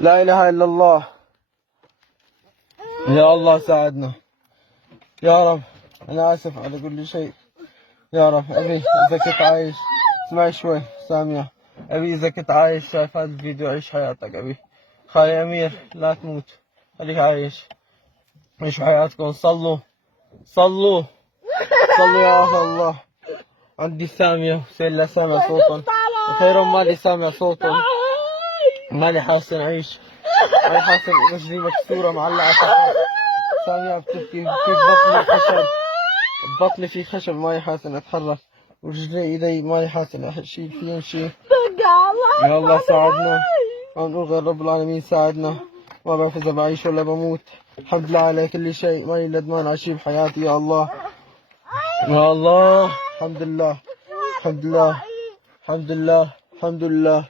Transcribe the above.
لا إله إلا الله. يا الله ساعدنا يا رب. أنا آسف على كل شيء يا رب. أبي إذا كنت عايش اسمعي شوي سامية. أبي إذا كنت عايش شايف هذا الفيديو عيش حياتك. أبي خالي أمير لا تموت، خليك عايش، عيشوا حياتكم. صلوا صلوا صلوا يا الله. عندي سامية وسيل لا سامع صوتهم، وخير مالي سامع صوتهم، مالي حاسن أعيش، مالي حاسن رجلي مكسورة معلقة تحت. سامية بتبكي في بطني خشب، بطني في خشب مالي حاسن أتحرك، ورجلي إيدي مالي حاسن أشيل فيهم شيء. يا الله ساعدنا، عم نقول غير رب العالمين ساعدنا. ما بعرف إذا بعيش ولا بموت. الحمد لله على كل شيء، ماني ندمان على شيء بحياتي يا الله. يا الله الحمد لله الحمد لله الحمد لله الحمد لله.